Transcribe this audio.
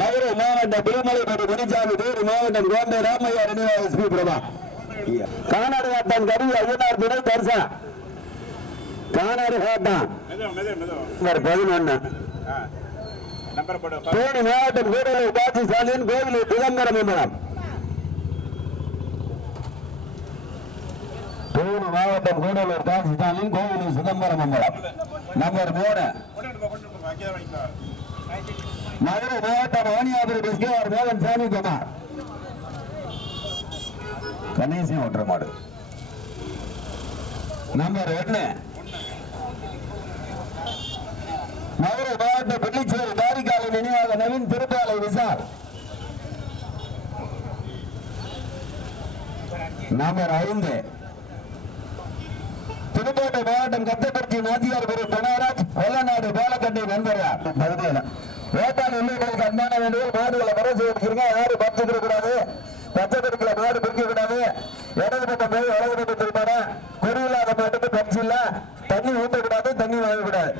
மதுரை மாவட்டம் திருமலைப்பட்டி முனிசாமி தேனி மாவட்டம் கோண்டை ராமையா நினைவா எஸ்பி பிரபா. கானாடு காட்டம் கருவி ஐயனார் துணை தரிசா. கானாடு காட்டம் பதினொன்னு. தேனி மாவட்டம் கூடலூர் காட்சி சாலையின் கோவிலூர் சிதம்பரம் என்பனம் தேனி மாவட்டம் கூடலூர் காட்சி சாலையின் கோவிலூர் சிதம்பரம் என்பனம் நம்பர் மூணு. கொண்டு போ கொண்டு போ அங்கே வாங்கிக்கலாம் மதுரை மாவட்டம் வாணியாபுரி பிஸ்கேஆர் மோகன் சாமி குமார். கணேசன் ஒற்றை மாடு. நம்பர் ஒன்னு மதுரை மாவட்டம் பிள்ளிச்சேரி தாரிகாலை நினைவாக நவீன் திருப்பாலை விசால். நம்பர் ஐந்து. புதுக்கோட்டை மாவட்டம் கத்தப்பட்டி நாச்சியார் குரு பனவராஜ் வெள்ளநாடு பாலக்கட்டை நண்பரார் பதினேழு வேட்டாள் உள்ளவர்களுக்கு அன்பான வேண்டுகோள் மாடுகளை வர யாரும் பத்து இருக்கக்கூடாது பச்சை பெருக்கில மாடு பிரிக்க கூடாது இடது பக்கம் போய் வலது பக்கம் திருப்பான குறியில்லாத மாட்டுக்கு பஞ்சு இல்ல. தண்ணி ஊற்றக்கூடாது தண்ணி வாங்கக்கூடாது.